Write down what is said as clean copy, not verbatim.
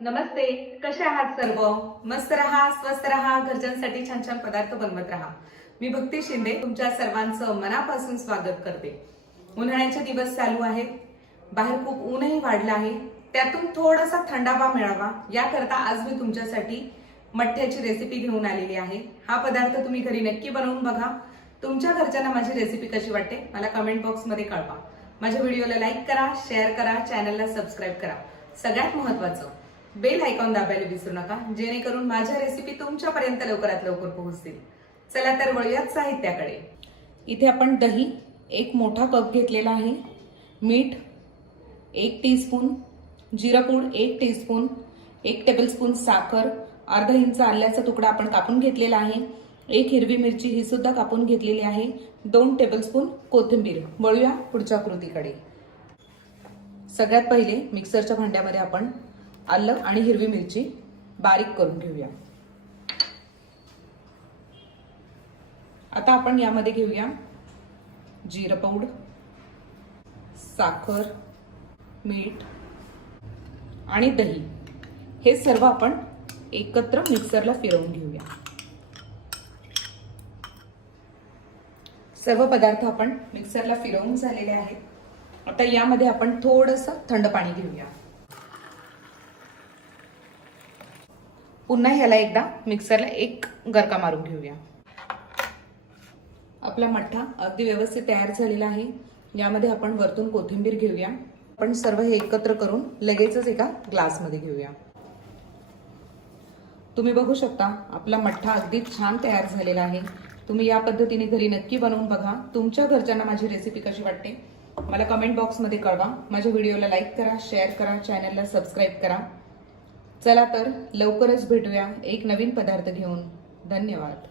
नमस्ते, कसे आहात सर्व? मस्त रहा, स्वस्थ रहा, घरच्यांसाठी छान छान पदार्थ बनवत रहा. मी भक्ती शिंदे तुमच्या सर्वांचं मनापासून स्वागत करते. उन्हाळ्याचे दिवस चालू आहेत, बाहेर खूप ऊनही वाढलं आहे. त्यातून थोडासा थंडावा मिळावा याकरता आज मी तुमच्यासाठी मठ्ठ्याची रेसिपी घेऊन आलेली आहे. हा पदार्थ तुम्ही घरी नक्की बनवून बघा. तुमच्या घरच्यांना माझी रेसिपी कशी वाटते मला कमेंट बॉक्समध्ये कळवा. माझ्या व्हिडिओला लाईक करा, शेअर करा, चॅनलला सबस्क्राईब करा. सगळ्यात महत्त्वाचं बेल आयकॉन दाबायला विसरू नका, जेणेकरून माझ्या रेसिपी तुमच्यापर्यंत लवकरात लवकर पोहोचतील. चला तर वळूयात साहित्याकडे. इथे आपण दही 1 मोठा कप घेतलेला आहे, मीठ 1 टीस्पून, जिरापूड 1 टीस्पून, 1 टेबलस्पून साखर, अर्धा इंच आल्याचा तुकडा आपण कापून घेतलेला आहे, 1 हिरवी मिरची ही सुद्धा कापून घेतलेली आहे, 2 टेबलस्पून कोथिंबीर. वळूया पुढच्या कृतीकडे. सगळ्यात पहिले मिक्सरच्या भांड्यामध्ये आपण आलं आणि हिरवी मिरची बारीक करून घेऊया. आता आपण यामध्ये घेऊया जिरा पावडर, साखर, मीठ आणि दही. हे सर्व आपण एकत्र मिक्सरला फिरवून घेऊया. सर्व पदार्थ आपण मिक्सरला फिरवून झालेले आहेत. आता यामध्ये आपण थोडंसं थंड पाणी घेऊया. पुन्हा याला एकदा मिक्सरला एक गरका मारून घेऊया. आपला मठ्ठा अगदी व्यवस्थित तयार झालेला आहे. यामध्ये आपण वरतून कोथिंबीर घेऊया. आपण सर्व हे एकत्र करून लगेचच एका ग्लासमध्ये घेऊया. तुम्ही बघू शकता आपला मठ्ठा अगदी छान तयार झालेला आहे. तुम्ही या पद्धतीने घरी नक्की बनवून बघा. तुमच्या घरच्यांना माझी रेसिपी कशी वाटते मला कमेंट बॉक्समध्ये कळवा. माझ्या व्हिडिओला लाईक करा, शेअर करा, चॅनलला सबस्क्राईब करा. चला तर लवकरच भेटूया एक नवीन पदार्थ घेऊन. धन्यवाद.